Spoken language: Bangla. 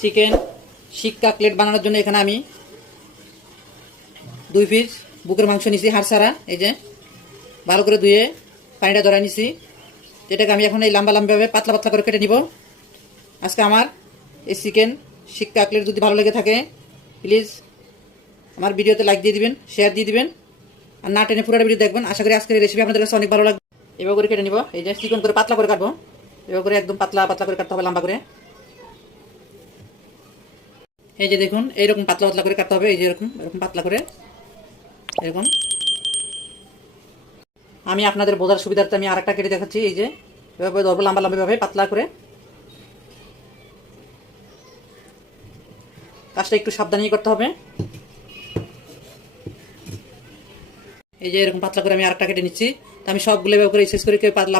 চিকেন শিক কাটলেট বানানোর জন্য এখানে আমি 2 পিস বুকের মাংস নিছি হাড় ছাড়া। এই যে ভালো করে ধুয়ে পানিটা ধরাই নিছি। এটাকে আমি এখন এই লম্বা লম্বাভাবে পাতলা পাতলা করে কেটে নিব। আজকে আমার এই চিকেন শিক কাটলেট যদি ভালো লেগে থাকে প্লিজ আমার ভিডিওতে লাইক দিয়ে দিবেন, শেয়ার দিয়ে দিবেন, আর না টেনে পুরো ভিডিও দেখবেন। আশা করি আজকের এই রেসিপি আপনাদের কাছে অনেক ভালো লাগবে। এভাবে করে কেটে নিব। এই যে চিকন করে পাতলা করে কাটবো, এভাবে করে একদম পাতলা পাতলা করে কাটতে হবে লম্বা করে। এই যে দেখুন এইরকম পাতলা পাতলা করে কাটতে হবে। এই যে এরকম এরকম পাতলা করে এরকম। আমি আপনাদের বোঝার সুবিধার্থে আমি আরেকটা কেটে দেখাচ্ছি। এই যে এভাবে ধরবো লম্বা লম্বাভাবে পাতলা করে। কাজটা একটু সাবধানেই করতে হবে। এই যে এরকম পাতলা করে আমি আরেকটা কেটে নিচ্ছি। তো আমি সবগুলো এভাবে করে শেষ করে লম্বা